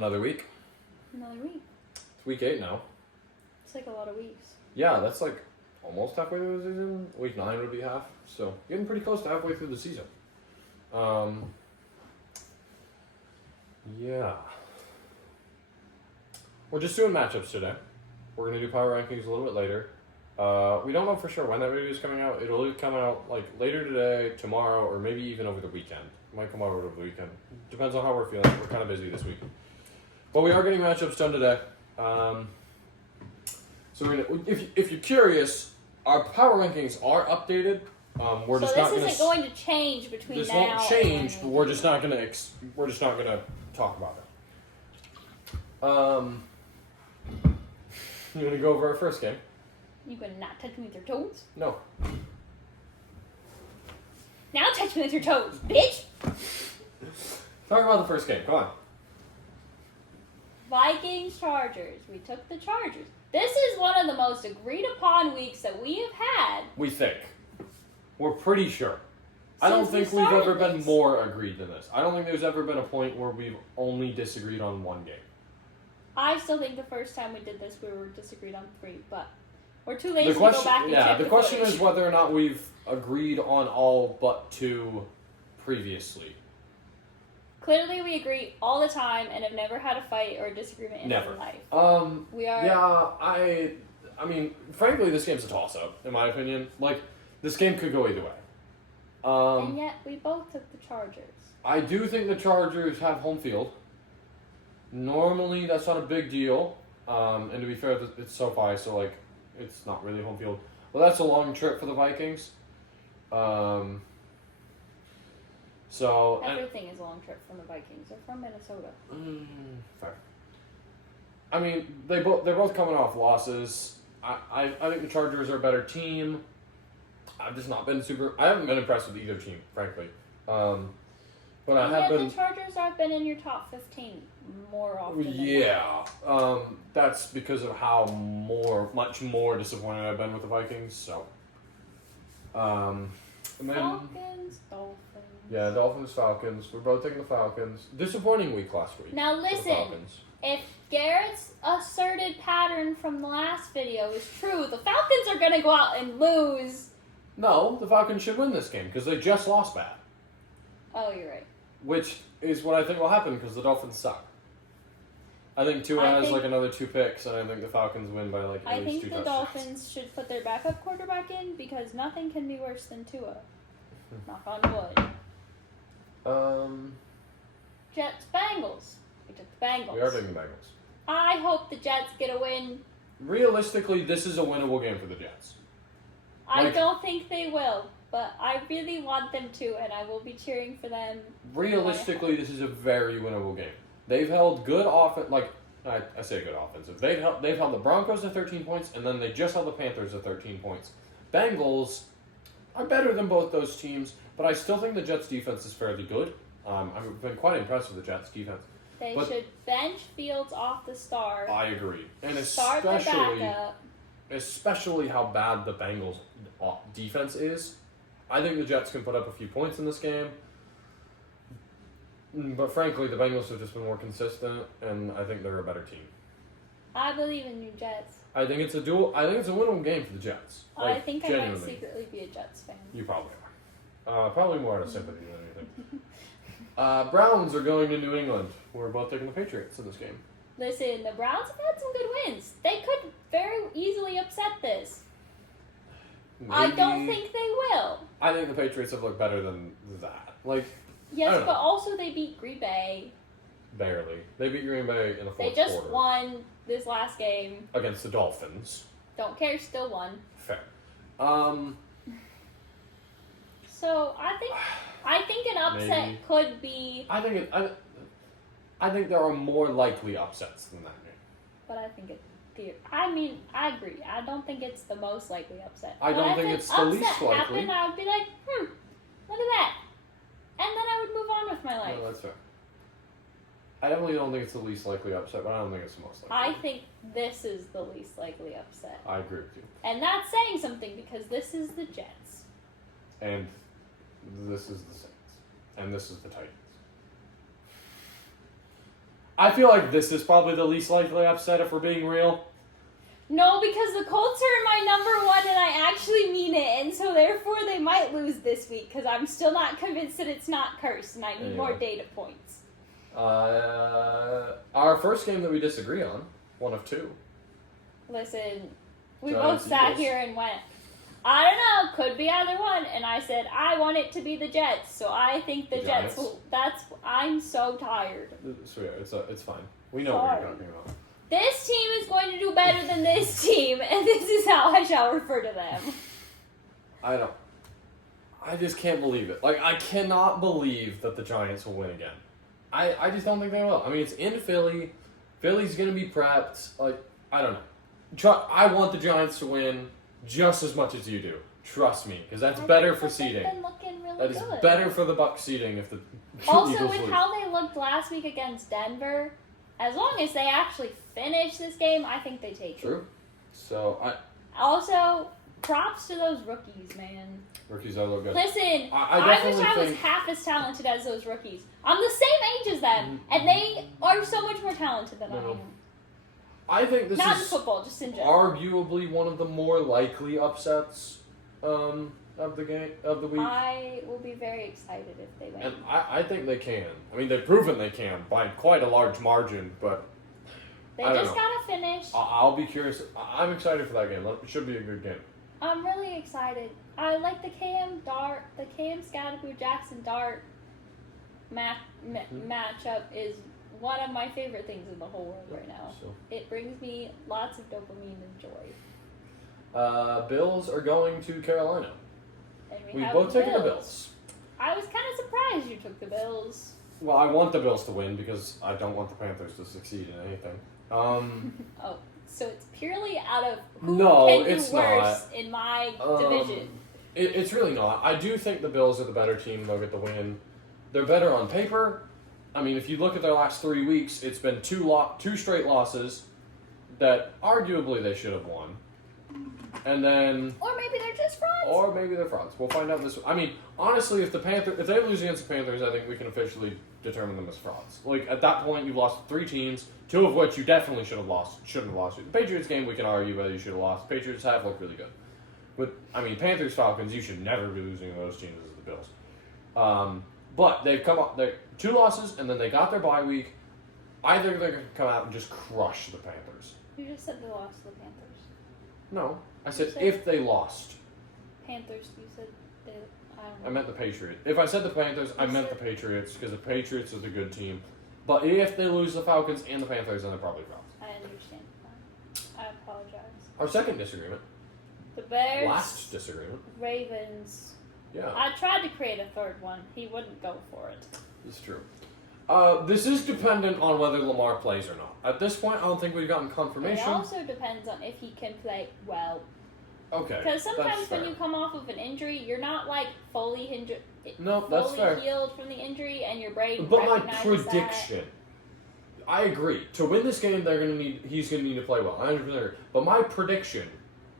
Another week. Another week. It's week 8 now. It's like a lot of weeks. Yeah, that's like almost halfway through the season. Week 9 would be half. So getting pretty close to halfway through the season. Yeah. We're just doing matchups today. We're going to do power rankings a little bit later. We don't know for sure when that video is coming out. It'll either come out like later today, tomorrow, or maybe even over the weekend. It might come out over the weekend. Depends on how we're feeling. We're kind of busy this week. But we are getting matchups done today. So we're gonna, if you're curious, our power rankings are updated. We're just not this isn't going to change between this now. This won't change, but we're just not gonna talk about it. You gonna go over our first game? You gonna not touch me with your toes? No. Now touch me with your toes, bitch! Talk about the first game. Come on. Vikings Chargers. We took the Chargers. This is one of the most agreed upon weeks that we have had. We think. We're pretty sure. I don't think we've ever been more agreed than this. I don't think there's ever been a point where we've only disagreed on one game. I still think the first time we did this, we were disagreed on 3, but we're too lazy to go back and check the the question footage. is whether or not we've agreed on all but 2 previously. Clearly, we agree all the time and have never had a fight or a disagreement in our life. We are. Yeah, I mean, frankly, this game's a toss-up, in my opinion. Like, this game could go either way. And yet, we both took the Chargers. I do think the Chargers have home field. Normally, that's not a big deal. And to be fair, it's SoFi, so, like, it's not really home field. Well, that's a long trip for the Vikings. So everything is a long trip from the Vikings. They're from Minnesota. Fair. I mean, they're both coming off losses. I think the Chargers are a better team. I haven't been impressed with either team, frankly. But the Chargers have been in your top 15 more often. Yeah, that's because of how much more disappointed I've been with the Vikings. So, Falcons, Dolphins. Yeah, Dolphins, Falcons. We're both taking the Falcons. Disappointing week last week. Now listen, if Garrett's asserted pattern from the last video is true, the Falcons are going to go out and lose. No, the Falcons should win this game because they just lost bad. Oh, you're right. Which is what I think will happen because the Dolphins suck. I think Tua has like another 2 picks, and I think the Falcons win by like at least 2 touchdowns. I think the Dolphins should put their backup quarterback in because nothing can be worse than Tua. Knock on wood. Jets, Bengals. We took the Bengals. We are taking the Bengals. I hope the Jets get a win. Realistically, this is a winnable game for the Jets. I don't think they will, but I really want them to, and I will be cheering for them. Realistically, this is a very winnable game. They've held good offense. Like I say, good offensive. They've held the Broncos to 13 points, and then they just held the Panthers to 13 points. Bengals are better than both those teams, but I still think the Jets' defense is fairly good. I've been quite impressed with the Jets' defense. They should bench Fields off the start. I agree, and especially how bad the Bengals' defense is. I think the Jets can put up a few points in this game. But frankly, the Bengals have just been more consistent, and I think they're a better team. I believe in you, Jets. I think it's a winnable game for the Jets. Like, I think genuinely. I might secretly be a Jets fan. You probably are. Probably more out of sympathy than anything. Browns are going to New England. We're both taking the Patriots in this game. Listen, the Browns have had some good wins. They could very easily upset this. Maybe. I don't think they will. I think the Patriots have looked better than that. Like, yes, but also they beat Green Bay. Barely. They beat Green Bay in the fourth quarter. They just won this last game. Against the Dolphins. Don't care, still won. Fair. So, I think an upset could be... I think there are more likely upsets than that game. But I think I agree. I don't think it's the most likely upset. I don't think it's the least likely. Happened, I would be like, look at that. And then I would move on with my life. No, that's fair. I definitely don't think it's the least likely upset, but I don't think it's the most likely. I think this is the least likely upset. I agree with you. And that's saying something because this is the Jets. And this is the Saints. And this is the Titans. I feel like this is probably the least likely upset if we're being real. No, because the Colts are my number one, and I actually mean it, and so therefore they might lose this week, because I'm still not convinced that it's not cursed, and I need more data points. Our first game that we disagree on, one of two. Listen, we Giants, both sat Eagles. here and went, I don't know, could be either one, and I said, I want it to be the Jets, so I think the Jets Giants? will, I'm so tired. So yeah, it's fine. We know what you're talking about. This team is going to do better than this team, and this is how I shall refer to them. I just can't believe it. Like, I cannot believe that the Giants will win again. I just don't think they will. I mean, it's in Philly. Philly's going to be prepped. Like, I don't know. I want the Giants to win just as much as you do. Trust me, because that's better for seeding. They've been looking really That is good. better for the Bucs seeding if the Also, Eagles with lose. how they looked last week against Denver, as long as they actually finish this game, I think they take it. True. So, Also, props to those rookies, man. rookies are look good. Listen, I I wish definitely I was think- half as talented as those rookies. I'm the same age as them, and they are so much more talented than I No. am. I think this Not in is football, just in general. arguably one of the more likely upsets of the week. I will be very excited if they win. And I think they can. I mean, they've proven they can by quite a large margin, but They I don't just know. gotta finish. I'll be curious. I'm excited for that game. It should be a good game. I'm really excited. I like the Cam Scottaboo Jackson Dart matchup is one of my favorite things in the whole world right now. So, It brings me lots of dopamine and joy. Bills are going to Carolina. And We've have both taken the Bills. I was kind of surprised you took the Bills. Well, I want the Bills to win because I don't want the Panthers to succeed in anything. Oh, so it's purely out of who No, can do it's worse in my division. It's really not. I do think the Bills are the better team. They'll get the win. They're better on paper. I mean, if you look at their last 3 weeks, it's been two straight losses that arguably they should have won. And then, Or maybe they're just frauds. or maybe they're frauds. We'll find out this. I mean, honestly, if they lose against the Panthers, I think we can officially determine them as frauds. Like at that point, you've lost 3 teams, 2 of which you definitely shouldn't have lost. The Patriots game, we can argue whether you should have lost. The Patriots have looked really good. But I mean, Panthers, Falcons, you should never be losing to those teams as the Bills. But they've come up. They 2 losses, and then they got their bye week. I think they're going to come out and just crush the Panthers. You just said they lost to the Panthers. No, I said You said- if they lost. Panthers, you said they, I don't know. I meant the Patriots. If I said the Panthers, I meant the Patriots because the Patriots is a good team. But if they lose the Falcons and the Panthers, then they're probably frauds. I understand. I apologize. Our second disagreement, The Bears, last disagreement, Ravens. yeah, I tried to create a third one. He wouldn't go for it. it's true. This is dependent on whether Lamar plays or not. At this point, I don't think we've gotten It confirmation. also depends on if he can play well. Okay, Because that's sometimes when fair. you come off of an injury, you're not like fully No, that's fair. healed from the injury, and your brain But my recognizes prediction, I agree. To win this game, he's gonna need to play well. I agree. But my prediction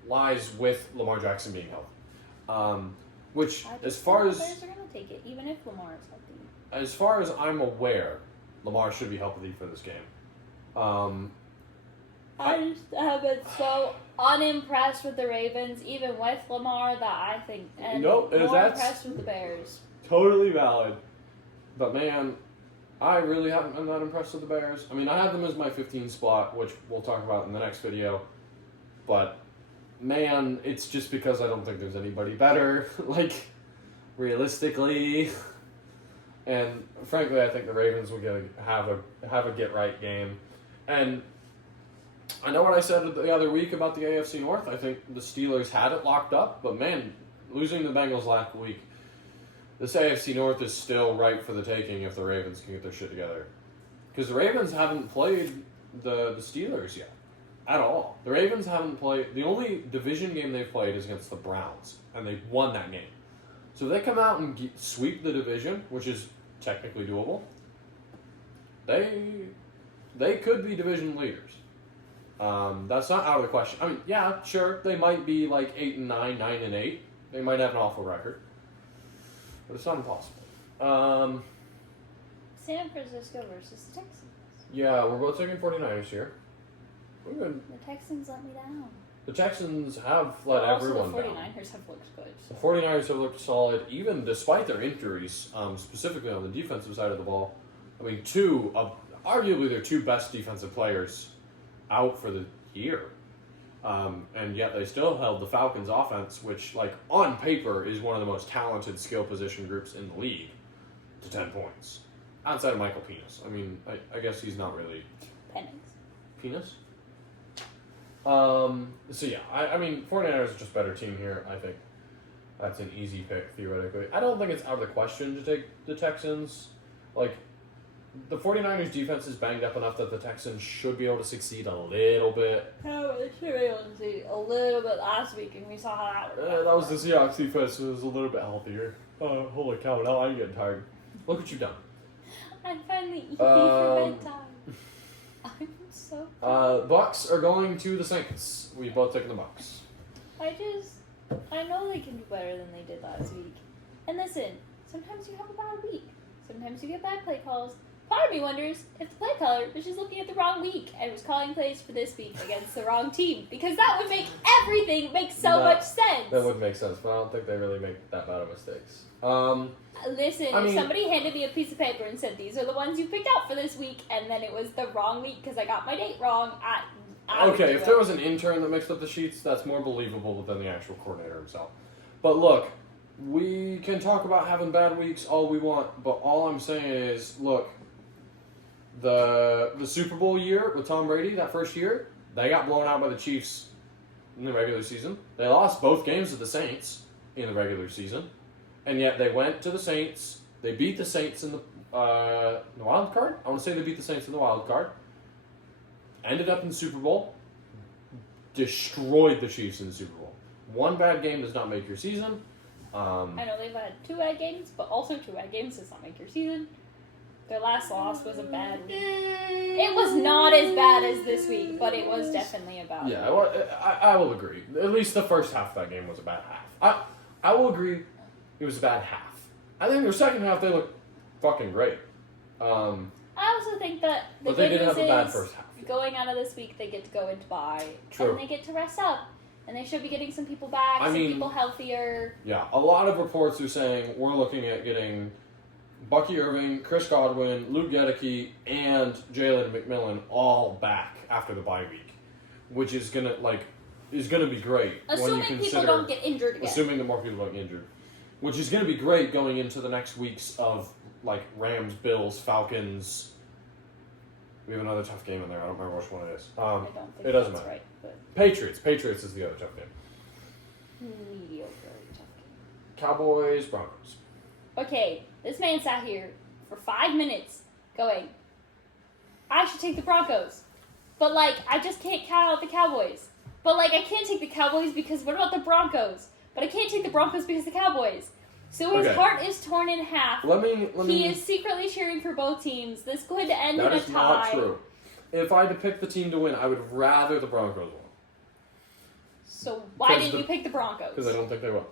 lies with Lamar Jackson being healthy. Which, that. as far the as Bears are going to take it, even if Lamar is healthy. as far as I'm aware, Lamar should be healthy for this game. I just have been so unimpressed with the Ravens, even with Lamar, that I think, and Nope, more that's- impressed with the Bears. Totally valid. But man, I really haven't been that impressed with the Bears. I mean, I have them as my 15 spot, which we'll talk about in the next video. But man, it's just because I don't think there's anybody better. Like, realistically. And frankly, I think the Ravens will have a get right game. And I know what I said the other week about the AFC North. I think the Steelers had it locked up, but man, losing the Bengals last week, this AFC North is still ripe for the taking if the Ravens can get their shit together. Because the Ravens haven't played the Steelers yet. At all. The Ravens haven't played. The only division game they've played is against the Browns, and they've won that game. So if they come out and sweep the division, which is technically doable, they could be division leaders. That's not out of the question. I mean, yeah, sure, they might be like 8-9, 9-8. They might have an awful record, but it's not impossible. San Francisco versus the Texans. Yeah, we're both taking 49ers here. We're good. The Texans let me down. The Texans have let everyone Also, the down. 49ers have looked good. The 49ers have looked solid, even despite their injuries, specifically on the defensive side of the ball. I mean, arguably their two best defensive players out for the year. And yet they still held the Falcons' offense, which, like, on paper is one of the most talented skill position groups in the league, to 10 points. Outside of Michael Penis. I mean, I guess he's not really... Penis? So yeah, I mean, 49ers is just a better team here. I think that's an easy pick, theoretically. I don't think it's out of the question to take the Texans. Like, the 49ers defense is banged up enough that the Texans should be able to succeed a little bit. Oh, they should be able to see a little bit last week, and we saw how that worked. That was the Seahawks defense. It was a little bit healthier. Holy cow, now I'm getting tired. Look what you've done. I'm finally eating for bedtime. I'm so Bucks are going to the Saints. We both taking the Bucks. I know they can do better than they did last week. And listen, sometimes you have a bad week. Sometimes you get bad play calls. Part of me wonders if the play caller was just looking at the wrong week and was calling plays for this week against the wrong team. Because that would make everything make so much sense. That would make sense, but I don't think they really make that bad of mistakes. Listen, if somebody handed me a piece of paper and said, these are the ones you picked out for this week, and then it was the wrong week because I got my date wrong, I would do if there was an intern that mixed up the sheets, that's more believable than the actual coordinator himself. But look, we can talk about having bad weeks all we want, but all I'm saying is, look, the Super Bowl year with Tom Brady, that first year, they got blown out by the Chiefs in the regular season. They lost both games to the Saints in the regular season. And yet they went to the Saints. They beat the Saints in the wild card. I want to say they beat the Saints in the wild card. Ended up in the Super Bowl. Destroyed the Chiefs in the Super Bowl. One bad game does not make your season. I know they've had 2 bad games, but also 2 bad games does not make your season. Their last loss was a bad week. It was not as bad as this week, but it was definitely a bad week. Yeah, I will agree. At least the first half of that game was a bad half. I will agree. It was a bad half. I think their second half, they looked fucking great. I also think that the but they did good have a news bad is first half. Going out of this week, they get to go into bye. True. And they get to rest up. And they should be getting some people back, people healthier. Yeah, a lot of reports are saying we're looking at getting Bucky Irving, Chris Godwin, Luke Gedeke, and Jalen McMillan all back after the bye week, which is gonna be great. Assuming people don't get injured again. Assuming that more people don't get injured. Which is going to be great going into the next weeks of, like, Rams, Bills, Falcons. We have another tough game in there. I don't remember which one it is. I don't think it doesn't that's matter. Right, but Patriots is the other tough game. Mediocre tough game. Cowboys, Broncos. Okay, this man sat here for 5 minutes going, I should take the Broncos. But, like, I just can't count out the Cowboys. But, like, I can't take the Cowboys because what about the Broncos? But I can't take the Broncos because of the Cowboys. So his heart is torn in half. He is secretly cheering for both teams. This could end in a tie. That is not true. If I had to pick the team to win, I would rather the Broncos win. So why didn't you pick the Broncos? Because I don't think they will.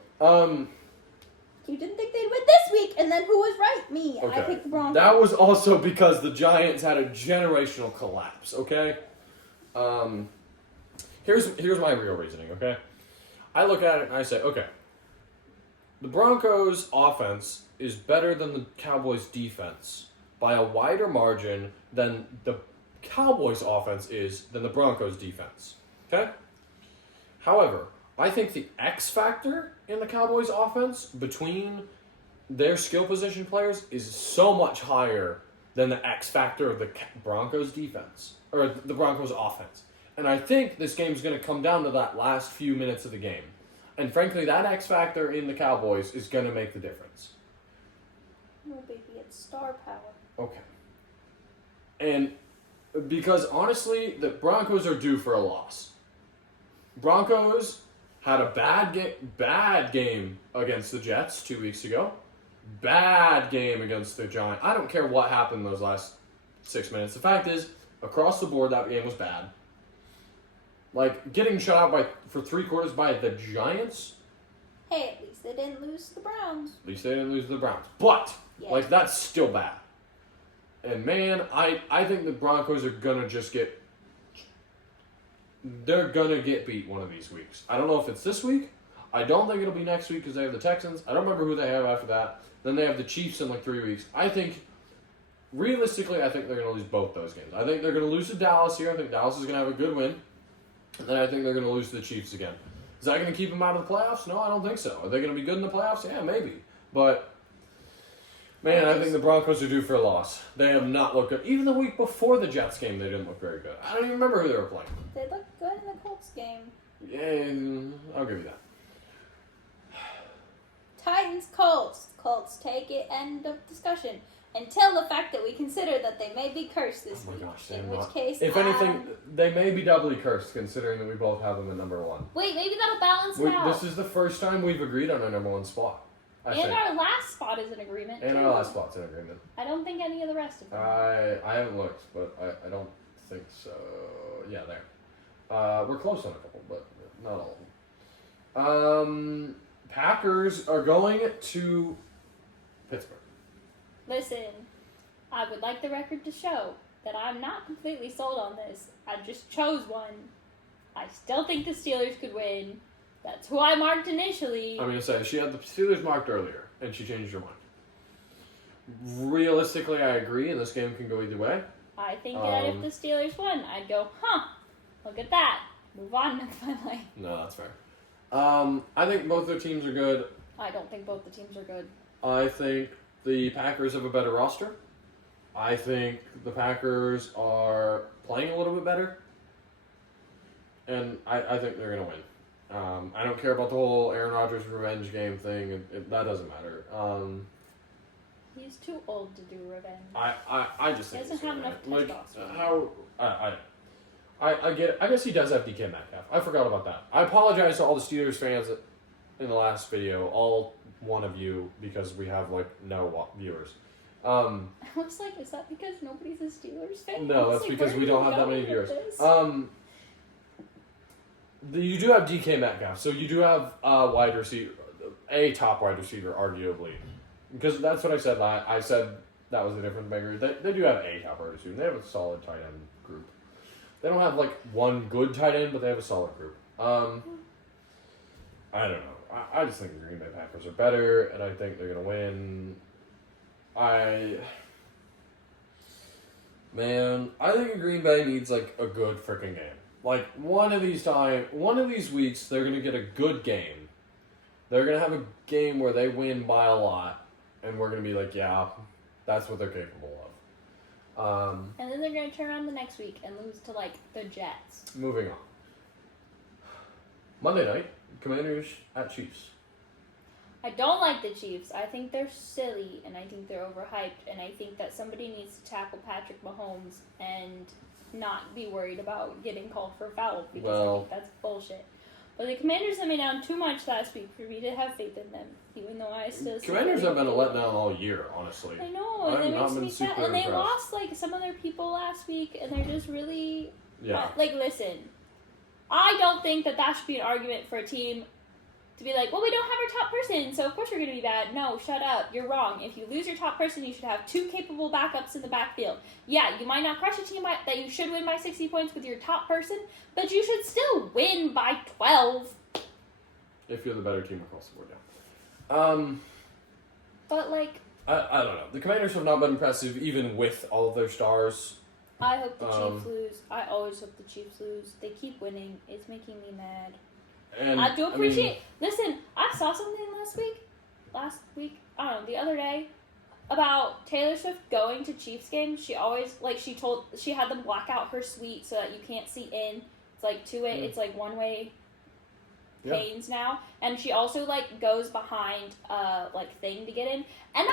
You didn't think they'd win this week, and then who was right? Me. Okay. I picked the Broncos. That was also because the Giants had a generational collapse, okay? Here's my real reasoning, okay? I look at it and I say, okay, the Broncos' offense is better than the Cowboys' defense by a wider margin than the Cowboys' offense is than the Broncos' defense. Okay? However, I think the X factor in the Cowboys' offense between their skill position players is so much higher than the X factor of the Broncos' defense, or the Broncos' offense. And I think this game's going to come down to that last few minutes of the game. And frankly, that X factor in the Cowboys is going to make the difference. No, baby, it's star power. Okay. And because honestly, the Broncos are due for a loss. Broncos had a bad game against the Jets 2 weeks ago. Bad game against the Giants. I don't care what happened those last 6 minutes. The fact is, across the board, that game was bad. Like, getting shut out for 3 quarters by the Giants. Hey, at least they didn't lose to the Browns. At least they didn't lose to the Browns. But, Yeah. like, that's still bad. And man, I think the Broncos are gonna just get. They're gonna get beat one of these weeks. I don't know if it's this week. I don't think it'll be next week because they have the Texans. I don't remember who they have after that. Then they have the Chiefs in like 3 weeks. I think, realistically, I think they're going to lose both those games. I think they're going to lose to Dallas here. I think Dallas is going to have a good win. And then I think they're going to lose to the Chiefs again. Is that going to keep them out of the playoffs? No, I don't think so. Are they going to be good in the playoffs? Yeah, maybe. But, man, I think the Broncos are due for a loss. They have not looked good. Even the week before the Jets game, they didn't look very good. I don't even remember who they were playing. They looked good in the Colts game. Yeah, I'll give you that. Titans, Colts. Colts take it. End of discussion. Until the fact that we consider that they may be cursed this Oh my week. gosh, in they're which not. case, If anything, they may be doubly cursed considering that we both have them at number one. Wait, maybe that'll balance it out. This is the first time we've agreed on our number one spot. I And think. our last spot is an agreement, And too. our last spot's in agreement. I don't think any of the rest of them. I haven't looked, but I don't think so. Yeah, there. We're close on a couple, but not all of them. Packers are going to Pittsburgh. Listen, I would like the record to show that I'm not completely sold on this. I just chose one. I still think the Steelers could win. That's who I marked initially. I'm going to say, she had the Steelers marked earlier, and she changed her mind. Realistically, I agree, and this game can go either way. I think that if the Steelers won, I'd go, look at that. Move on with my life. No, that's fair. I think both their teams are good. I don't think both the teams are good. I think the Packers have a better roster. I think the Packers are playing a little bit better. And I think they're going to win. I don't care about the whole Aaron Rodgers revenge game thing. That doesn't matter. He's too old to do revenge. I just think He doesn't have enough like testosterone. I get it. I guess he does have DK Metcalf. I forgot about that. I apologize to all the Steelers fans in the last video, all one of you, because we have like no viewers. I was like, is that because nobody's a Steelers fan? No, that's because we don't have that many viewers. You do have DK Metcalf, so you do have wide receiver, a top wide receiver, arguably, because that's what I said. I said that was the difference maker. They do have a top wide receiver. They have a solid tight end group. They don't have like one good tight end, but they have a solid group. I don't know. I just think the Green Bay Packers are better, and I think they're gonna win. I think Green Bay needs like a good freaking game. Like one of these weeks, they're gonna get a good game. They're gonna have a game where they win by a lot, and we're gonna be like, yeah, that's what they're capable of. And then they're going to turn around the next week and lose to, like, the Jets. Moving on. Monday night, Commanders at Chiefs. I don't like the Chiefs. I think they're silly, and I think they're overhyped, and I think that somebody needs to tackle Patrick Mahomes and not be worried about getting called for a foul, because I think that's bullshit. But the Commanders let me down too much last week for me to have faith in them, even though I still... Commanders have been a letdown all year, honestly. I know, and it makes me sad. And they lost, like, some of their people last week, and they're just really... Yeah. Like, listen, I don't think that should be an argument for a team to be like, well, we don't have our top person, so of course we're going to be bad. No, shut up. You're wrong. If you lose your top person, you should have 2 capable backups in the backfield. Yeah, you might not crush a team that you should win by 60 points with your top person, but you should still win by 12. If you're the better team across the board, yeah. But, like... I don't know. The Commanders have not been impressive, even with all of their stars. I hope the Chiefs lose. I always hope the Chiefs lose. They keep winning. It's making me mad. And I do appreciate... Listen, I saw something last week, I don't know, the other day, about Taylor Swift going to Chiefs games. She always, like, she had them black out her suite so that you can't see in. It's like it's like one-way panes now. And she also, like, goes behind, like, thing to get in. And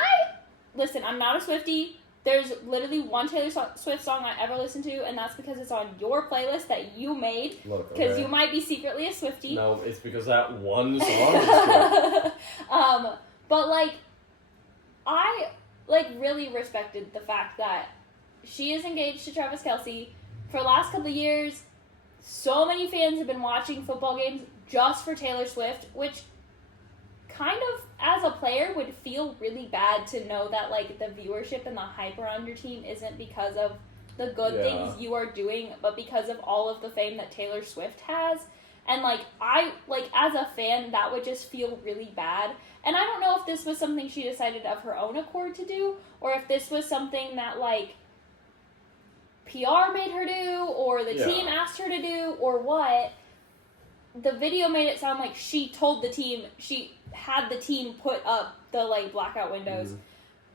listen, I'm not a Swiftie. There's literally one Taylor Swift song I ever listened to, and that's because it's on your playlist that you made. Because you might be secretly a Swiftie. No, it's because that one song is good. But, like, I, like, really respected the fact that she is engaged to Travis Kelce. For the last couple of years, so many fans have been watching football games just for Taylor Swift, which kind of, as a player, would feel really bad to know that, like, the viewership and the hype around your team isn't because of the good things you are doing, but because of all of the fame that Taylor Swift has. And, like, as a fan, that would just feel really bad. And I don't know if this was something she decided of her own accord to do, or if this was something that, like, PR made her do, or the team asked her to do, or what. The video made it sound like she told the team, she had the team put up the, like, blackout windows. Mm-hmm.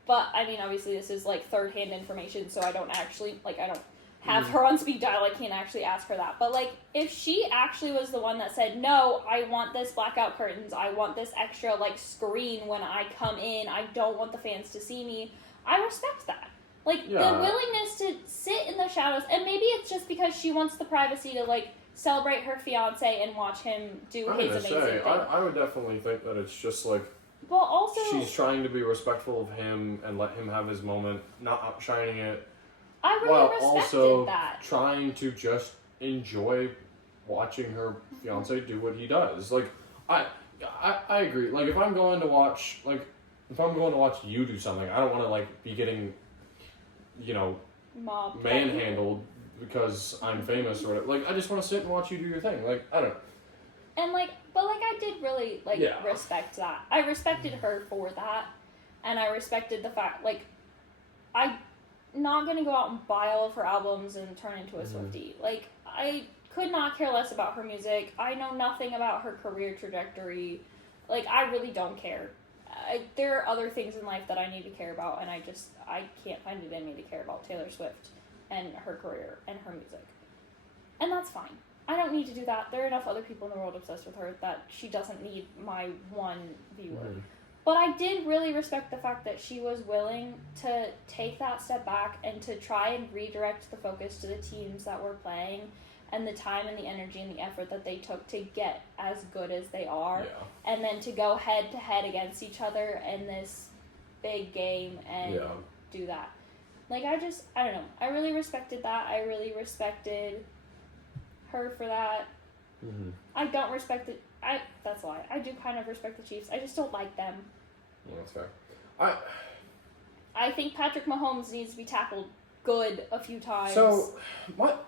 But, I mean, obviously this is, like, third-hand information, so I don't actually, like, I don't have her on speed dial. I can't actually ask her that. But, like, if she actually was the one that said, no, I want this blackout curtains, I want this extra, like, screen when I come in, I don't want the fans to see me, I respect that. Like, the willingness to sit in the shadows, and maybe it's just because she wants the privacy to, like, celebrate her fiance and watch him do his amazing thing. I would definitely think that it's just, like, well, also, she's trying to be respectful of him and let him have his moment, not outshining it. I really respected also that. Trying to just enjoy watching her fiance do what he does. Like, I agree. Like, if I'm going to watch you do something, I don't want to, like, be getting, you know, manhandled because I'm famous or whatever. Like, I just want to sit and watch you do your thing. Like, I don't know. And, like, but, like, I did really, like, respect that. I respected her for that. And I respected the fact, like, I'm not going to go out and buy all of her albums and turn into a Swiftie. Like, I could not care less about her music. I know nothing about her career trajectory. Like, I really don't care. There are other things in life that I need to care about, and I can't find it in me to care about Taylor Swift and her career and her music. And that's fine. I don't need to do that. There are enough other people in the world obsessed with her that she doesn't need my one viewer. Mm-hmm. But I did really respect the fact that she was willing to take that step back and to try and redirect the focus to the teams that were playing and the time and the energy and the effort that they took to get as good as they are. Yeah. And then to go head to head against each other in this big game and do that. Like, I don't know. I really respected that. I really respected her for that. Mm-hmm. I don't respect it. That's a lie. I do kind of respect the Chiefs. I just don't like them. Yeah, that's fair. I think Patrick Mahomes needs to be tackled good a few times. So,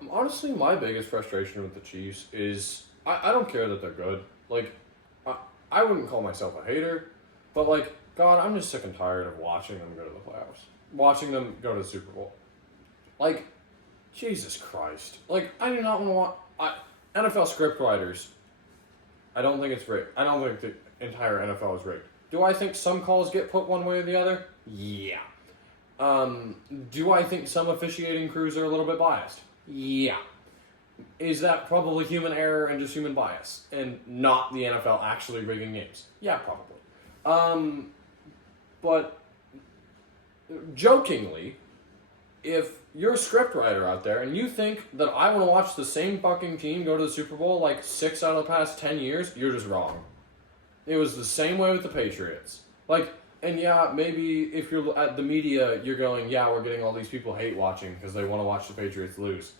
honestly, my biggest frustration with the Chiefs is I don't care that they're good. Like, I wouldn't call myself a hater, but, like, God, I'm just sick and tired of watching them go to the playoffs. Watching them go to the Super Bowl. Like, Jesus Christ. Like, I do not want to watch... NFL script writers, I don't think it's rigged. I don't think the entire NFL is rigged. Do I think some calls get put one way or the other? Yeah. Do I think some officiating crews are a little bit biased? Yeah. Is that probably human error and just human bias, and not the NFL actually rigging games? Yeah, probably. But jokingly, if you're a scriptwriter out there and you think that I want to watch the same fucking team go to the Super Bowl like 6 out of the past 10 years, you're just wrong. It was the same way with the Patriots. Like, and yeah, maybe if you're at the media, you're going, yeah, we're getting all these people hate watching because they want to watch the Patriots lose.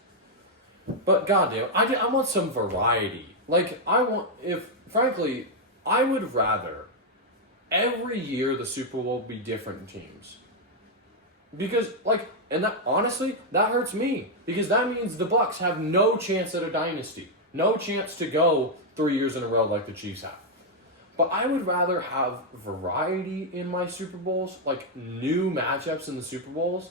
But goddamn, I want some variety. Like, frankly, I would rather every year the Super Bowl be different teams. Because, like, and that, honestly, that hurts me. Because that means the Bucs have no chance at a dynasty. No chance to go 3 years in a row like the Chiefs have. But I would rather have variety in my Super Bowls, like new matchups in the Super Bowls,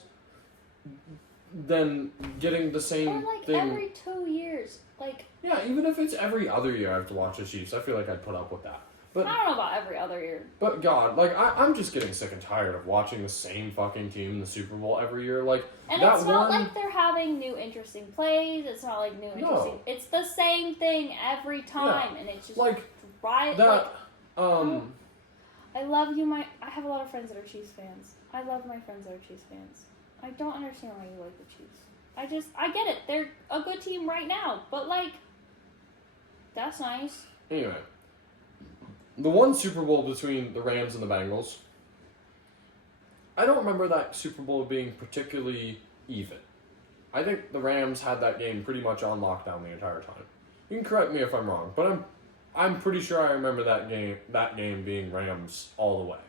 than getting the same or like thing. Every 2 years. Like, yeah, even if it's every other year I have to watch the Chiefs, I feel like I'd put up with that. But, I don't know about every other year. But God, like, I'm just getting sick and tired of watching the same fucking team in the Super Bowl every year. Like, and it's not like they're having new interesting plays. It's not like new interesting... It's the same thing every time, and it's just... Like, right, that, like, I love you, I have a lot of friends that are Chiefs fans. I love my friends that are Chiefs fans. I don't understand why you like the Chiefs. I get it. They're a good team right now, but, like, that's nice. Anyway. The one Super Bowl between the Rams and the Bengals, I don't remember that Super Bowl being particularly even. I think the Rams had that game pretty much on lockdown the entire time. You can correct me if I'm wrong, but I'm I'm pretty sure I remember that game being Rams all the way.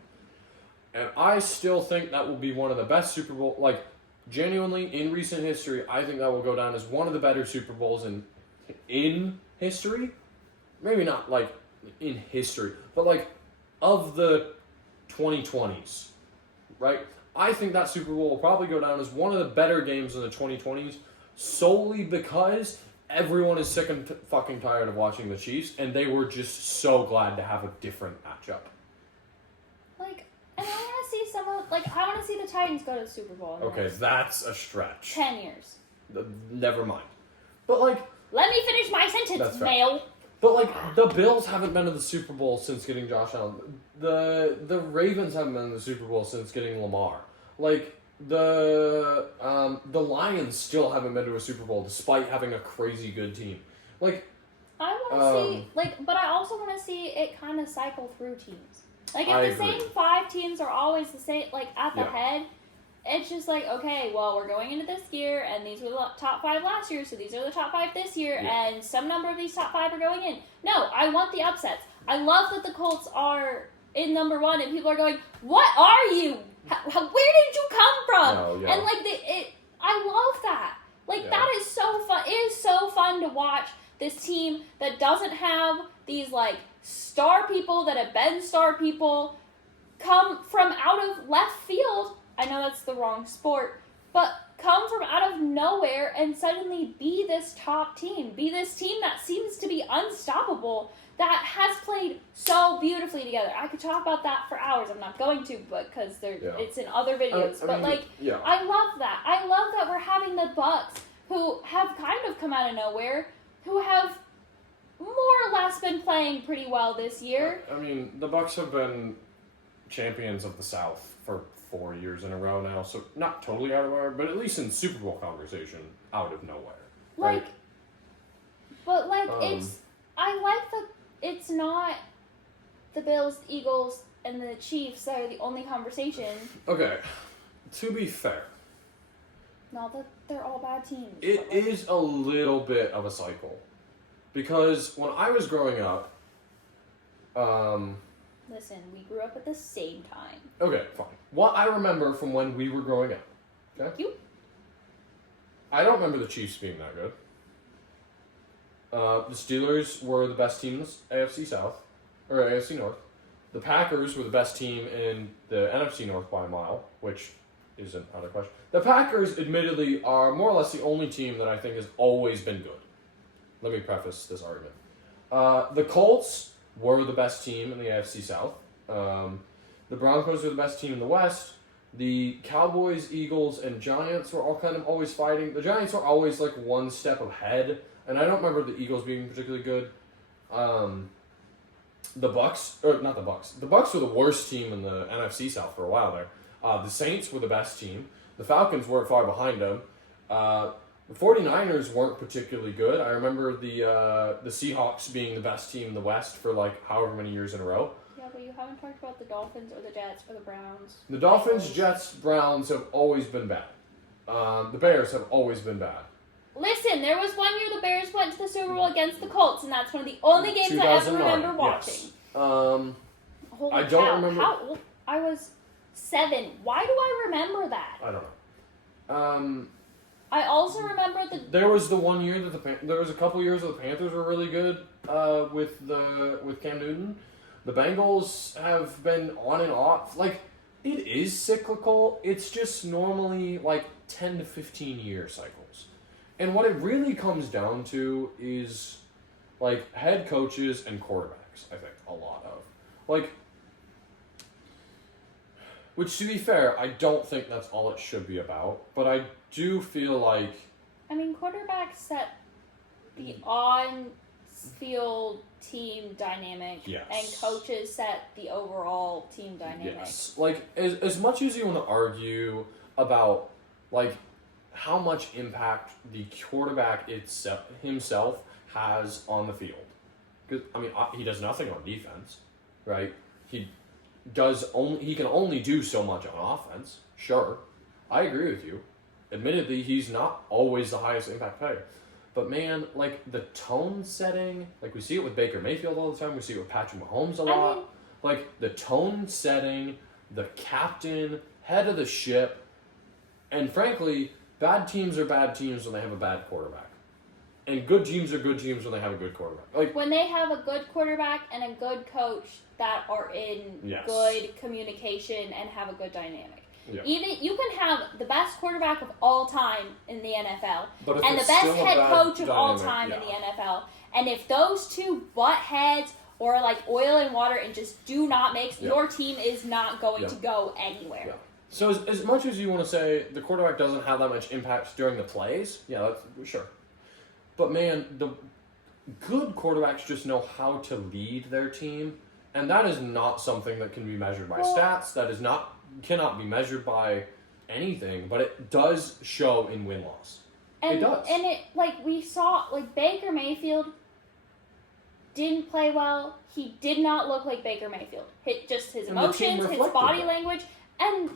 And I still think that will be one of the best Super Bowl, like, genuinely, in recent history, I think that will go down as one of the better Super Bowls in history. Maybe not, like, in history, but, like, of the 2020s, right? I think that Super Bowl will probably go down as one of the better games in the 2020s solely because everyone is sick and fucking tired of watching the Chiefs, and they were just so glad to have a different matchup. Like, and I want to see I want to see the Titans go to the Super Bowl. Okay, that's a stretch. 10 years. Never mind. But, like... Let me finish my sentence, male. But, like, the Bills haven't been to the Super Bowl since getting Josh Allen. The Ravens haven't been to the Super Bowl since getting Lamar. Like, the Lions still haven't been to a Super Bowl despite having a crazy good team. Like... I want to see, but I also want to see it kind of cycle through teams. Like, if the same 5 teams are always the same, like, at the head, it's just like, okay, well, we're going into this year, and these were the top 5 last year, so these are the top 5 this year, and some number of these top 5 are going in. No, I want the upsets. I love that the Colts are in number 1, and people are going, what are you? Where did you come from? Oh, yeah. And, like, I love that. Like, that is so fun. It is so fun to watch this team that doesn't have these, like, star people that have been star people come from out of left field. I know that's the wrong sport, but come from out of nowhere and suddenly be this top team. Be this team that seems to be unstoppable, that has played so beautifully together. I could talk about that for hours. I'm not going to, but because it's in other videos. I love that. I love that we're having the Bucks, who have kind of come out of nowhere, who have more or less been playing pretty well this year. I mean, the Bucks have been champions of the South for 4 years in a row now, so not totally out of nowhere, but at least in Super Bowl conversation, out of nowhere. Right? I like that it's not the Bills, Eagles, and the Chiefs that are the only conversation. Okay, to be fair. Not that they're all bad teams. It is a little bit of a cycle. Because when I was growing up, listen, we grew up at the same time. Okay, fine. What I remember from when we were growing up, okay? You? I don't remember the Chiefs being that good. The Steelers were the best team in the AFC South, or AFC North. The Packers were the best team in the NFC North by a mile, which isn't out of question. The Packers, admittedly, are more or less the only team that I think has always been good. Let me preface this argument. The Colts were the best team in the AFC South. The Broncos were the best team in the West. The Cowboys, Eagles, and Giants were all kind of always fighting. The Giants were always like one step ahead, and I don't remember the Eagles being particularly good. The Bucks, or not the Bucks. The Bucks were the worst team in the NFC South for a while there. The Saints were the best team. The Falcons weren't far behind them. The 49ers weren't particularly good. I remember the Seahawks being the best team in the West for like however many years in a row. Yeah, but you haven't talked about the Dolphins or the Jets or the Browns. The Dolphins, Jets, Browns have always been bad. The Bears have always been bad. Listen, there was one year the Bears went to the Super Bowl against the Colts, and that's one of the only games I ever remember watching. Yes. Holy I don't cow. remember. How old? I was 7. Why do I remember that? I don't know. I also remember there was the one year that there was a couple years that the Panthers were really good with Cam Newton. The Bengals have been on and off. Like, it is cyclical. It's just normally like 10 to 15 year cycles. And what it really comes down to is like head coaches and quarterbacks, I think, a lot of. Like, which, to be fair, I don't think that's all it should be about. But I do feel like... I mean, quarterbacks set the on-field team dynamic. Yes. And coaches set the overall team dynamic. Yes. Like, as much as you want to argue about, like, how much impact the quarterback himself has on the field. Because, I mean, he does nothing on defense, right? He can only do so much on offense. Sure, I agree with you. Admittedly, he's not always the highest impact player. But man, like the tone setting, like we see it with Baker Mayfield all the time. We see it with Patrick Mahomes a lot. Like the tone setting, the captain, head of the ship, and frankly, bad teams are bad teams when they have a bad quarterback, and good teams are good teams when they have a good quarterback. Like when they have a good quarterback and a good coach that are in Yes. good communication and have a good dynamic. Yeah. Even you can have the best quarterback of all time in the NFL But if and the it's best still a head bad coach of all dynamic, time in yeah. the NFL, and if those two butt heads or like oil and water and just do not mix, Yeah. your team is not going Yeah. to go anywhere. Yeah. So as much as you want to say the quarterback doesn't have that much impact during the plays, yeah, that's sure. But man, the good quarterbacks just know how to lead their team, and that is not something that can be measured by stats. That is cannot be measured by anything, but it does show in win-loss. And, It does. And it, like, we saw, like, Baker Mayfield didn't play well. He did not look like Baker Mayfield. Just his And the team emotions, his reflected body that. language, and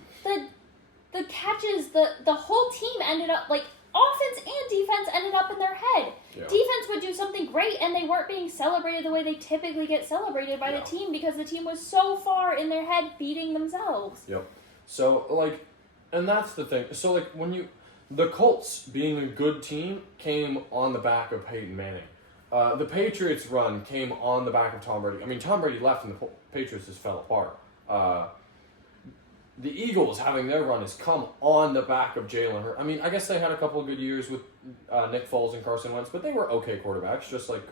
the catches, the whole team ended up, like, offense and defense ended up in their head. Yeah. Defense would do something great, and they weren't being celebrated the way they typically get celebrated by Yeah. the team because the team was so far in their head beating themselves. Yep. So, like, and that's the thing. So, like, the Colts being a good team came on the back of Peyton Manning. The Patriots run came on the back of Tom Brady. I mean, Tom Brady left and the Patriots just fell apart. The Eagles having their run has come on the back of Jalen Hurts. I mean, I guess they had a couple of good years with Nick Foles and Carson Wentz, but they were okay quarterbacks, just like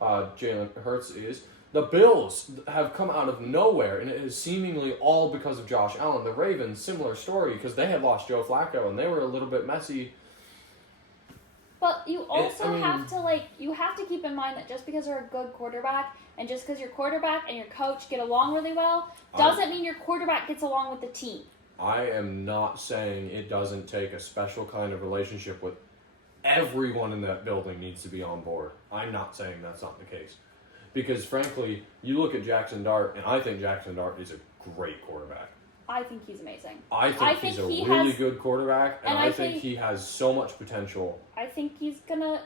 Jalen Hurts is. The Bills have come out of nowhere, and it is seemingly all because of Josh Allen. The Ravens, similar story, because they had lost Joe Flacco, and they were a little bit messy. But you also I mean- have to keep in mind that just because you're a good quarterback and just because your quarterback and your coach get along really well doesn't mean your quarterback gets along with the team. I am not saying it doesn't take a special kind of relationship with everyone in that building needs to be on board. I'm not saying that's not the case. Because frankly, you look at Jackson Dart, and I think Jackson Dart is a great quarterback. I think he's amazing. I think I he's think a he really has- good quarterback, and and I I think think- he has so much potential. I think he's gonna.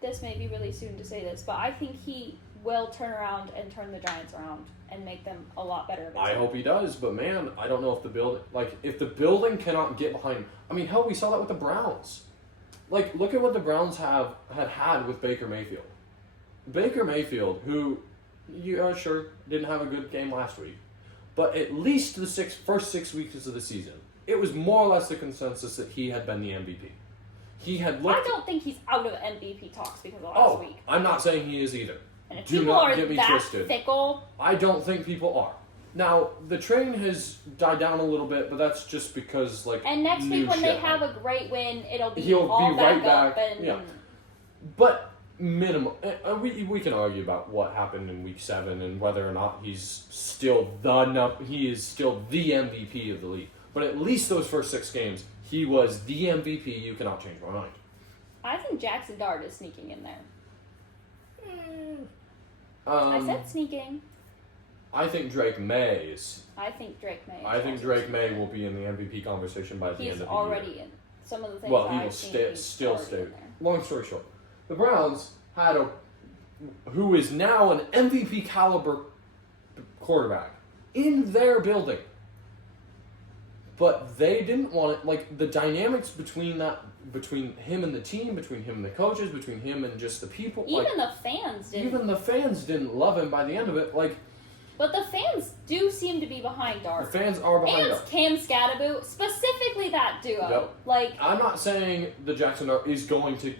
This may be really soon to say this, but I think he will turn around and turn the Giants around and make them a lot better. Of a I team. hope he does, but man, I don't know if if the building cannot get behind. I mean, hell, we saw that with the Browns. Like, look at what the Browns had with Baker Mayfield. Baker Mayfield, who, sure, didn't have a good game last week, but at least the first 6 weeks of the season, it was more or less the consensus that he had been the MVP. He had looked. I don't think he's out of MVP talks because of last week. I'm not saying he is either. And if Do people not are get me that twisted. fickle, I don't think people are. Now, the train has died down a little bit, but that's just because, like, and next new week when they shit have happened. a great win, it'll be He'll all be back right up back, and yeah. But minimum, we can argue about what happened in week 7 and whether or not he's still he is still the MVP of the league. But at least those first 6 games, he was the MVP. You cannot change my mind. I think Jackson Dart is sneaking in there. I I said sneaking. I think Drake May is. I think Drake May. is I think also Drake May sneaking. will be in the MVP conversation by the He's end of the already year. in. Some of the things Well, he I've will seen, he's still already stay. in there. Long story short, the Browns had who is now an MVP caliber quarterback in their building, but they didn't want it. Like, the dynamics between him and the team, between him and the coaches, between him and just the people. Even the fans didn't. Even the fans didn't love him by the end of it. Like, But the fans do seem to be behind the Dart. fans are behind And us. Cam Scatterboot, specifically that duo. Yep. Like, I'm not saying the Jackson Dart is going to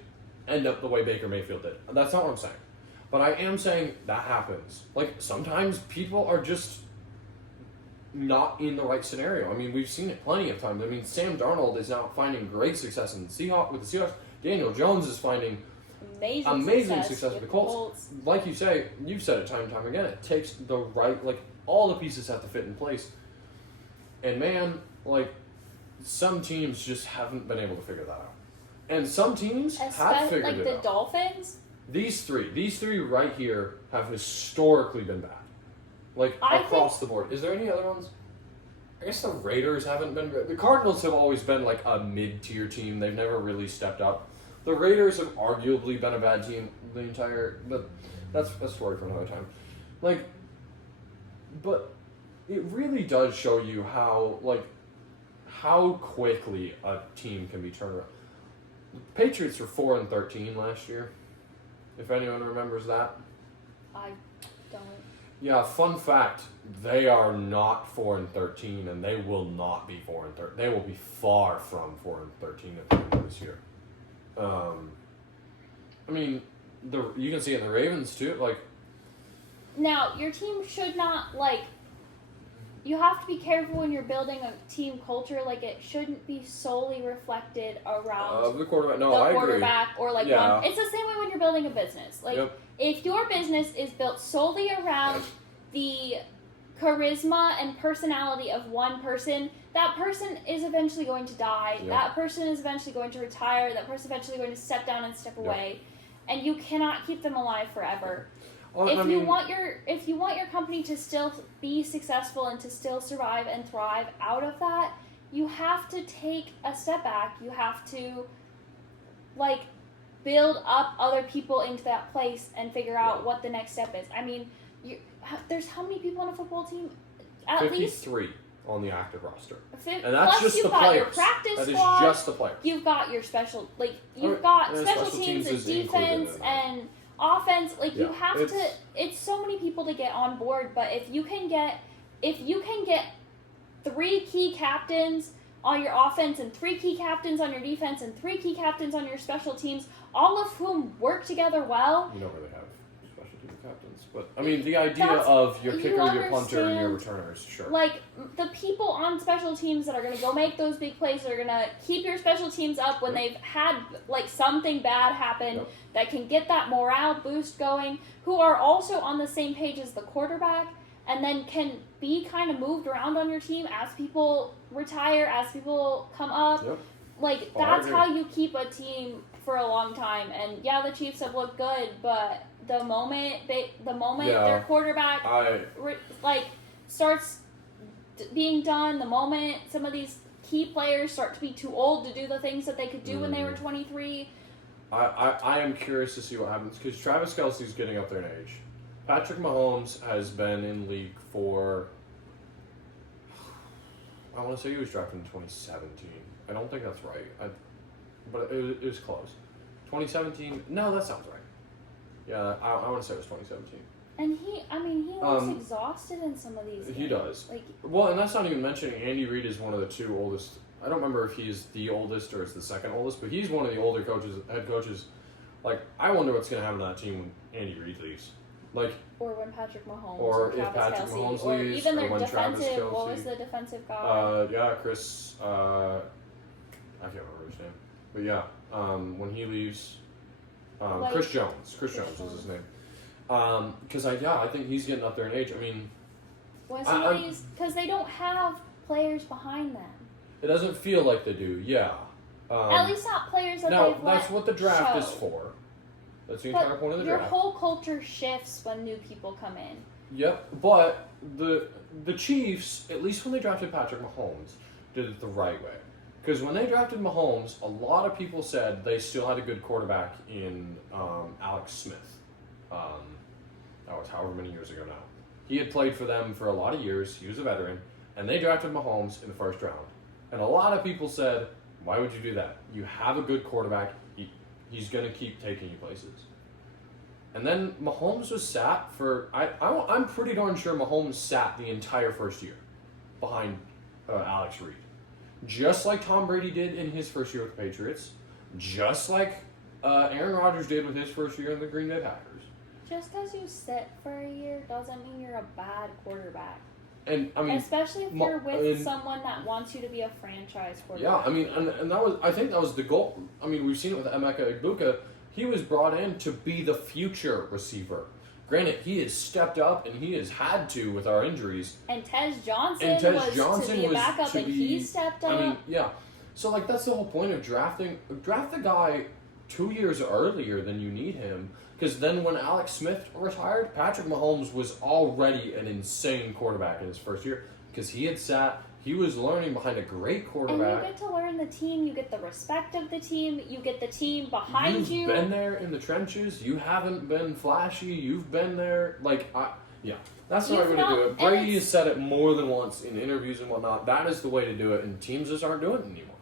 end up the way Baker Mayfield did. That's not what I'm saying. But I am saying that happens. Like, sometimes people are just not in the right scenario. I mean, we've seen it plenty of times. I mean, Sam Darnold is now finding great success with the Seahawks. Daniel Jones is finding amazing success with the Colts. Like you say, you've said it time and time again, it takes the right, like, all the pieces have to fit in place. And man, like, some teams just haven't been able to figure that out. And some teams have figured like it the out. Dolphins. These three right here have historically been bad. Like, across the board. Is there any other ones? I guess the Raiders haven't been good. The Cardinals have always been like a mid-tier team. They've never really stepped up. The Raiders have arguably been a bad team the entire. But that's a story for another time. Like, but it really does show you how quickly a team can be turned around. The Patriots were 4-13 last year. If anyone remembers that. I don't. Yeah, fun fact, they are not 4-13, and they will not be 4-13. They will be far from 4-13 at the end of this year. I mean, you can see it in the Ravens too. Like, now your team should not like. You have to be careful when you're building a team culture. Like, it shouldn't be solely reflected around the quarterback. No, the I quarterback or like Yeah. one. It's the same way when you're building a business. Like, Yep. if your business is built solely around the charisma and personality of one person, that person is eventually going to die. Yep. That person is eventually going to retire. That person is eventually going to step down and step away, and you cannot keep them alive forever. Well, If you want your company to still be successful and to still survive and thrive out of that, you have to take a step back. You have to, like, build up other people into that place and figure out what the next step is. I mean, there's how many people on a football team? At 53 on the active roster. least, And that's plus just you've the got players. your practice That is squad. just the players. You've got your special, like, you've Alright, got yeah, special special teams and teams is included defense in that. and offense. Like, you Yeah, have to. It's so many people to get on board. But if you can get 3 key captains on your offense and 3 key captains on your defense and 3 key captains on your special teams, all of whom work together well. You don't really have special team captains, but I mean the idea That's- of your you kicker, your punter, and your understand, returners, sure. Like, the people on special teams that are going to go make those big plays, that are going to keep your special teams up when they've had, like, something bad happen, that can get that morale boost going, who are also on the same page as the quarterback, and then can be kind of moved around on your team as people retire, as people come up. Yep. Like, Oh, I that's agree. how you keep a team for a long time. And yeah, the Chiefs have looked good, but the moment their quarterback starts being done, the moment some of these key players start to be too old to do the things that they could do when they were 23. I am curious to see what happens because Travis Kelce's getting up there in age. Patrick Mahomes has been in league for, I want to say he was drafted in 2017. I don't think that's right, but it was close. 2017? No, that sounds right. Yeah, I want to say it was 2017. And he looks exhausted in some of these games. He does. Like, Well, and that's not even mentioning Andy Reid is one of the 2 oldest. I don't remember if he's the oldest or is the second oldest, but he's one of the older head coaches. Like, I wonder what's going to happen to that team when Andy Reid leaves. Like, or when Patrick Mahomes, or if Travis Patrick Kelce, Mahomes or leaves, even or their when Travis defensive. What Kelce. was the defensive guy? Chris. I can't remember his name, but yeah, when he leaves, Chris Jones. Chris Jones is his name. Because I think he's getting up there in age. I mean, When somebody's, because they don't have players behind them. it doesn't feel like they do. Yeah. At least not players that Now they've let that's what the draft is show. for. That's the But entire point of the your draft. whole culture shifts when new people come in. Yep, but the Chiefs, at least when they drafted Patrick Mahomes, did it the right way. Because when they drafted Mahomes, a lot of people said they still had a good quarterback in Alex Smith. That was however many years ago now. He had played for them for a lot of years. He was a veteran. And they drafted Mahomes in the first round. And a lot of people said, why would you do that? You have a good quarterback. He's going to keep taking you places. And then Mahomes was sat for... I'm pretty darn sure Mahomes sat the entire first year behind Alex Reid. Just like Tom Brady did in his first year with the Patriots. Just like Aaron Rodgers did with his first year in the Green Bay Packers. Just because you sit for a year doesn't mean you're a bad quarterback. And I mean... Especially if you're with someone that wants you to be a franchise quarterback. Yeah, I mean, and that was... I think that was the goal. I mean, we've seen it with Emeka Egbuka. He was brought in to be the future receiver. Granted, he has stepped up and he has had to with our injuries. And Tez Johnson was to be a backup and he stepped up. I mean, yeah. So, like, that's the whole point of drafting. Draft the guy 2 years earlier than you need him. Because then when Alex Smith retired, Patrick Mahomes was already an insane quarterback in his first year. Because he had sat, He was learning behind a great quarterback. And you get to learn the team. You get the respect of the team. You get the team behind you. You've been there in the trenches. You haven't been flashy. You've been there. That's the right way to do it. Brady has said it more than once in interviews and whatnot. That is the way to do it, and teams just aren't doing it anymore.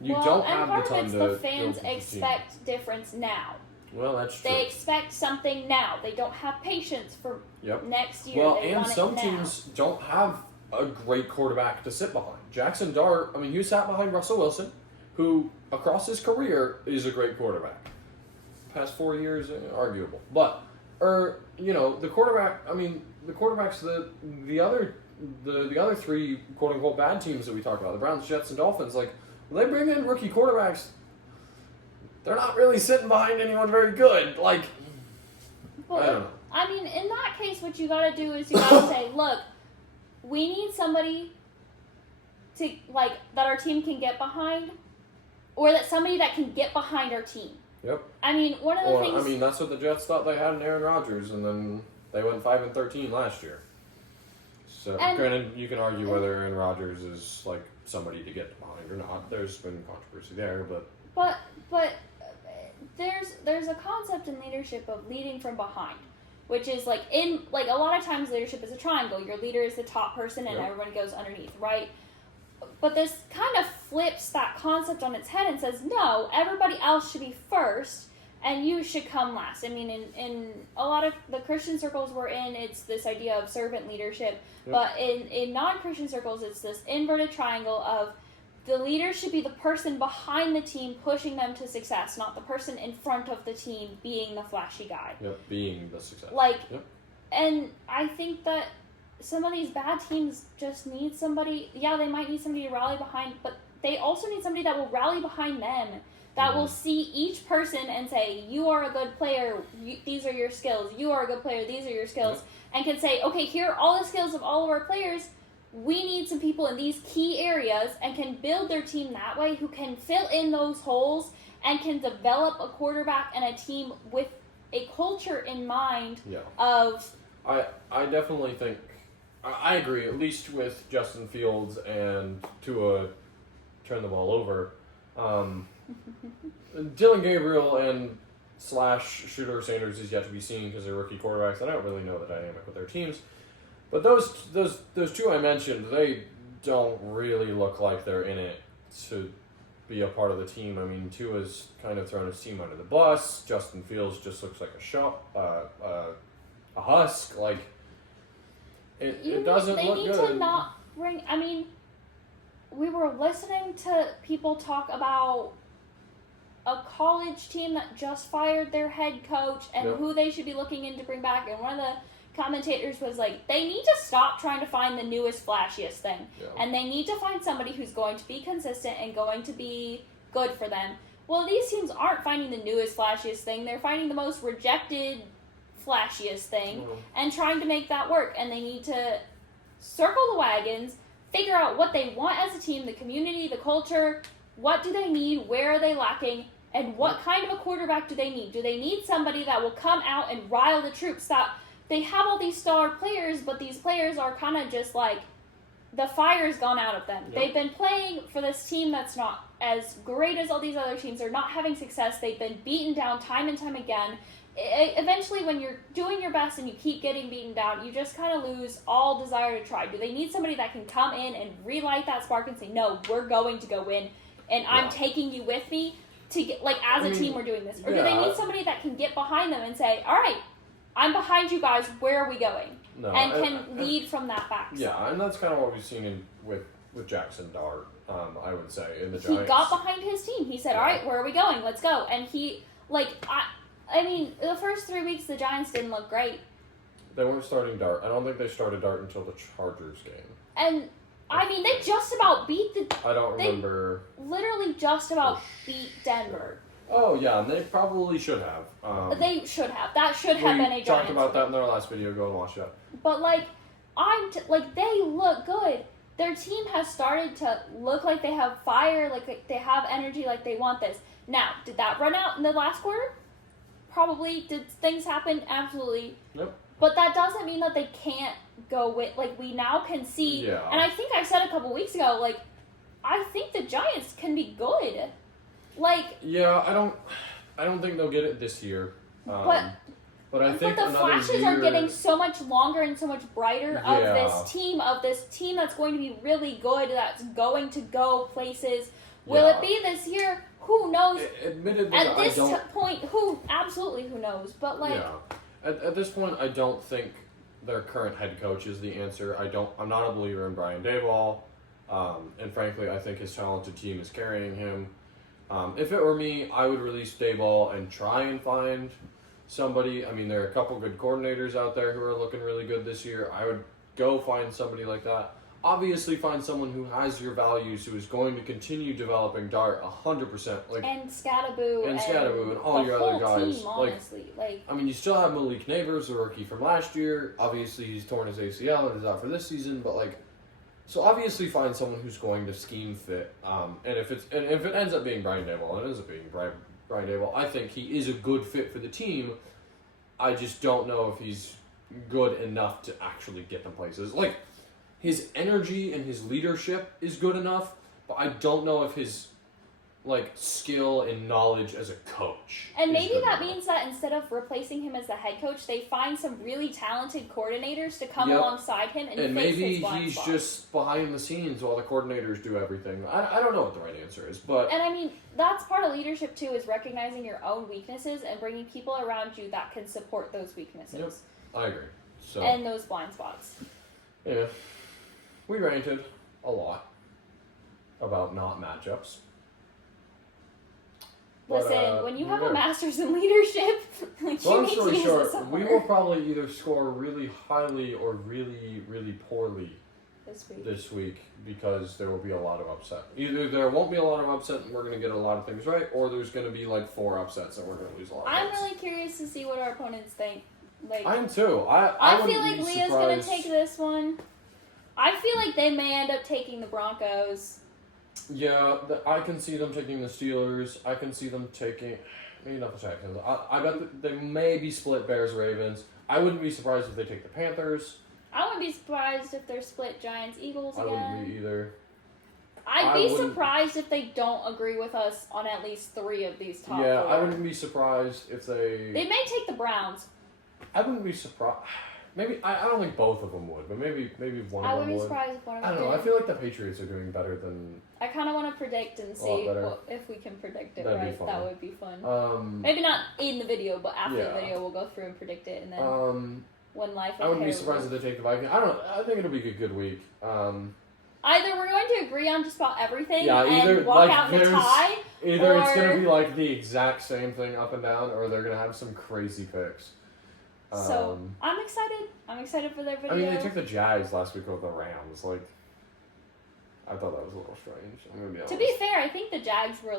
You don't have the time to. The fans expect difference now. Well, that's true. They expect something now. They don't have patience for next year. Well, they and want some it now. teams don't have a great quarterback to sit behind. Jackson Dart, he sat behind Russell Wilson, who across his career is a great quarterback. Past 4 years, arguable. But, the quarterback, the quarterbacks, the other three quote unquote bad teams that we talked about, the Browns, Jets, and Dolphins, when they bring in rookie quarterbacks, they're not really sitting behind anyone very good. I don't know. In that case, what you gotta do is you gotta say, look, we need somebody to, that our team can get behind, or that somebody that can get behind our team. Yep. One of the things... that's what the Jets thought they had in Aaron Rodgers, and then they went 5-13 last year. So, granted, you can argue whether Aaron Rodgers is, somebody to get behind or not. There's been controversy there, but... But there's a concept in leadership of leading from behind, which is a lot of times leadership is a triangle. Your leader is the top person and everyone goes underneath, right? But this kind of flips that concept on its head and says, no, everybody else should be first and you should come last. In a lot of the Christian circles we're in, it's this idea of servant leadership. Yep. But in non-Christian circles, it's this inverted triangle of the leader should be the person behind the team pushing them to success, not the person in front of the team being the flashy guy. Yep, being the success. And I think that some of these bad teams just need somebody, they might need somebody to rally behind, but they also need somebody that will rally behind them, that will see each person and say, you are a good player, these are your skills, you are a good player, these are your skills, and can say, okay, here are all the skills of all of our players. We need some people in these key areas and can build their team that way, who can fill in those holes and can develop a quarterback and a team with a culture in mind of... I definitely think... I agree, at least with Justin Fields and Tua turn the ball over. Dylan Gabriel and / Shooter Sanders is yet to be seen because they're rookie quarterbacks. I don't really know the dynamic with their teams. But those two I mentioned, they don't really look like they're in it to be a part of the team. Tua's kind of thrown his team under the bus. Justin Fields just looks like a husk. It doesn't look good. They need to not bring... we were listening to people talk about a college team that just fired their head coach and who they should be looking in to bring back, and one of the commentators was they need to stop trying to find the newest, flashiest thing. Yeah. And they need to find somebody who's going to be consistent and going to be good for them. Well, these teams aren't finding the newest, flashiest thing. They're finding the most rejected, flashiest thing and trying to make that work. And they need to circle the wagons, figure out what they want as a team, the community, the culture, what do they need, where are they lacking, and what kind of a quarterback do they need? Do they need somebody that will come out and rile the troops? That they have all these star players, but these players are kind of just the fire's gone out of them. Yep. They've been playing for this team that's not as great as all these other teams. They're not having success. They've been beaten down time and time again. Eventually, when you're doing your best and you keep getting beaten down, you just kind of lose all desire to try. Do they need somebody that can come in and relight that spark and say, no, we're going to go win, and I'm taking you with me to get, as a team we're doing this? Or do they need somebody that can get behind them and say, all right, I'm behind you guys, where are we going? No, and can lead from that backside. Yeah, and that's kind of what we've seen with Jackson Dart, I would say, in the Giants. He got behind his team. He said, all right, where are we going? Let's go. And he, the first 3 weeks, the Giants didn't look great. They weren't starting Dart. I don't think they started Dart until the Chargers game. And, they just about beat I don't remember. Literally just about beat Denver. Oh, yeah, and they probably should have. They should have. That should have been a Giants. We talked about that in our last video. Go and watch that. But, they look good. Their team has started to look like they have fire, like they have energy, like they want this. Now, did that run out in the last quarter? Probably. Did things happen? Absolutely. Nope. But that doesn't mean that they can't go with, like, we now can see, Yeah. and I think I said a couple weeks ago, like, I think the Giants can be good. Like, Yeah, I don't think they'll get it this year. But I think the another flashes year, are getting so much longer and so much brighter of Yeah. this team that's going to be really good, that's going to go places. Will it be this year? Who knows? Admittedly, At this I don't. point, who knows? But like, Yeah. At this point, I don't think their current head coach is the answer. I'm not a believer in Brian Daboll, and frankly, I think his talented team is carrying him. If it were me, I would release Daboll and try and find somebody. I mean, there are a couple good coordinators out there who are looking really good this year. I would go find somebody like that. Obviously, find someone who has your values, who is going to continue developing Dart 100%. and Scatterboo And all the your whole other guys. team, honestly, I mean, you still have Malik Neighbors, the rookie from last year. Obviously, he's torn his ACL and is out for this season. But so obviously, find someone who's going to scheme fit. And if it ends up being Brian Daboll, and it ends up being Brian Daboll, I think he is a good fit for the team. I just don't know if he's good enough to actually get them places. His energy and his leadership is good enough, but I don't know if his skill and knowledge as a coach. And is maybe good that enough. means that instead of replacing him as the head coach, they find some really talented coordinators to come Yep. alongside him and fix maybe his blind he's spots. just behind the scenes while the coordinators do everything. I don't know what the right answer is, but And I mean, that's part of leadership too, is recognizing your own weaknesses and bringing people around you that can support those weaknesses Yep. I agree. So and those blind spots. yeah, we ranted a lot about not matchups. But, Listen, when you have yeah. a master's in leadership, like, you Long need to story use short, this somewhere we will probably either score really highly or really, really poorly this week. this week because there will be a lot of upset. Either there won't be a lot of upset and we're going to get a lot of things right, or there's going to be 4 upsets and we're going to lose a lot of I'm things. really curious to see what our opponents think. I am too. I I feel wouldn't like be Leah's gonna surprised- take this one. I feel like they may end up taking the Broncos. Yeah, I can see them taking the Steelers. I can see them taking... Maybe not the Texans. I bet that they may be split Bears-Ravens. I wouldn't be surprised if they take the Panthers. I wouldn't be surprised if they're split Giants-Eagles I again. wouldn't be either. I'd I be wouldn't- surprised if they don't agree with us on at least 3 of these top 4. I wouldn't be surprised if they... They may take the Browns. I wouldn't be surprised... Maybe... I don't think both of them would, but maybe one I of would them be would. surprised if one of I them don't know. I did. feel like the Patriots are doing better than... I kind of want to predict and A lot see better. if we can predict it That'd be right. fun. That would be fun. Maybe not in the video, but after Yeah. the video, we'll go through and predict it, and then when life. I wouldn't be surprised if they take the Vikings. I don't know. I think it'll be a good week. Either we're going to agree on just about everything Yeah, either, and walk like, out in a there's- tie. Either it's going Or- to be the exact same thing up and down, or they're going to have some crazy picks. So I'm excited. I'm excited for their video. I mean, they took the Jags last week with the Rams. I thought that was a little strange. I'm going to be honest. To be fair, I think the Jags were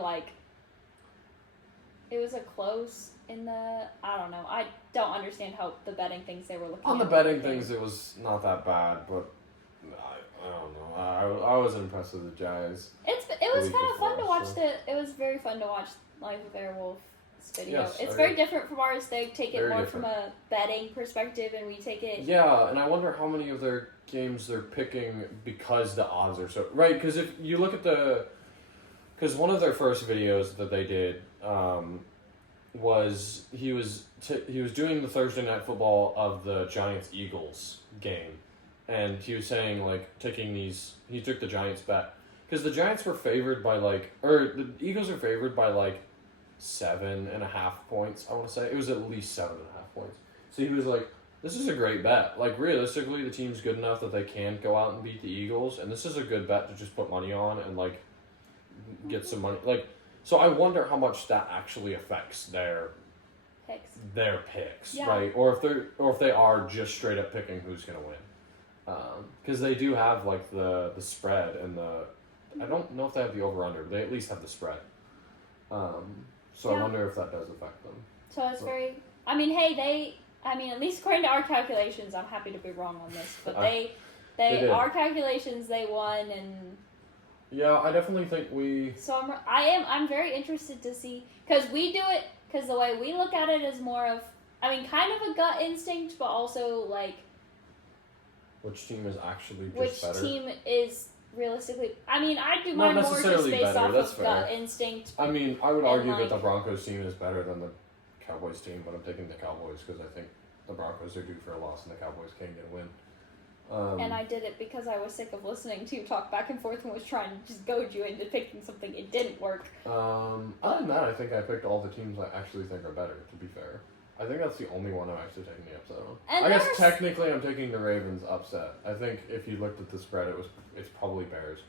it was a close in the. I don't know. I don't understand how the betting things they were looking On at. the betting things, it was not that bad, but I don't know. I wasn't impressed with the Jags. It the was week kind of fun to before, watch so. It was very fun to watch Life of Airwolf's video. Yes, It's I very agree. different from ours. They take it Very more different. from a betting perspective, and we take it. Yeah, and I wonder how many of their games they're picking because the odds are so... Right, because if you look at the... Because one of their first videos that they did was... He was doing the Thursday Night Football of the Giants-Eagles game. And he was saying, taking these... He took the Giants bet. Because the Giants were favored by, or the Eagles are favored by, 7.5 points, I want to say. It was at least 7.5 points. So he was like, this is a great bet. Realistically, the team's good enough that they can go out and beat the Eagles, and this is a good bet to just put money on and, get some money. So I wonder how much that actually affects their picks, Yeah. right? Or if they are just straight up picking who's going to win. Because they do have, the spread and I don't know if they have the over-under, but they at least have the spread. So I Yeah. wonder if that does affect them. So it's very. I mean, hey, at least according to our calculations, I'm happy to be wrong on this, but They did. our calculations, they won, and Yeah, I definitely think we... so I'm very interested to see, because we do it, because the way we look at it is more of I mean, kind of a gut instinct, but also like Which team is actually just which better? team is realistically. I mean, I do Not mine more just necessarily based better, off that's of gut fair. instinct. I mean, I would And, argue like- that the Broncos team is better than the Cowboys team, but I'm taking the Cowboys because I think the Broncos are due for a loss and the Cowboys can't get a win. And I did it because I was sick of listening to you talk back and forth and was trying to just goad you into picking something. It didn't work. Other than that, I think I picked all the teams I actually think are better, to be fair. I think that's the only one I'm actually taking the upset on. And I guess there's- technically I'm taking the Ravens upset. I think if you looked at the spread, it's probably Bears.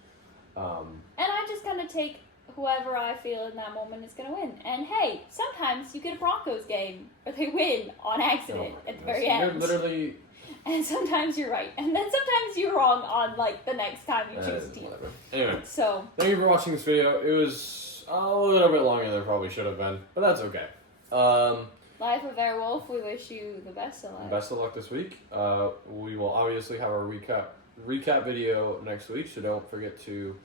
And I just kind of take whoever I feel in that moment is going to win. And hey, sometimes you get a Broncos game where they win on accident Oh my at the very goodness. end. You're literally And sometimes you're right. And then sometimes you're wrong on like the next time you choose a team. whatever. Anyway, So, thank you for watching this video. It was a little bit longer than it probably should have been, but that's okay. Life of Airwolf, we wish you the best of life. Best of luck this week. We will obviously have a recap video next week, so don't forget to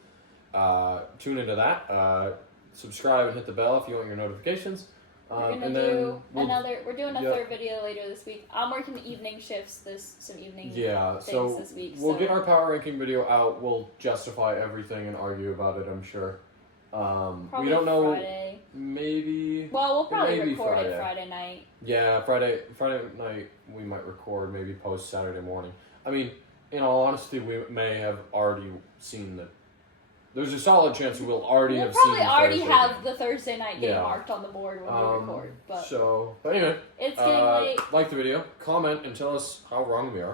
tune into that. Subscribe and hit the bell if you want your notifications. We're gonna and do then we're doing a yeah. third video later this week. I'm working evening shifts some evening Yeah, things so this week. we'll so get our power ranking video out. We'll justify everything and argue about it, I'm sure. probably We don't know. Friday. Maybe. Well, we'll probably Maybe record Friday. it Friday night. Yeah, Friday night we might record. Maybe post Saturday morning. I mean, in all honesty, we may have already seen the. There's a solid chance we'll already We'll have probably seen. the already Thursday have game. the Thursday night game Yeah. marked on the board when we record. But So, but anyway, it's getting late. like the video, comment, and tell us how wrong we are.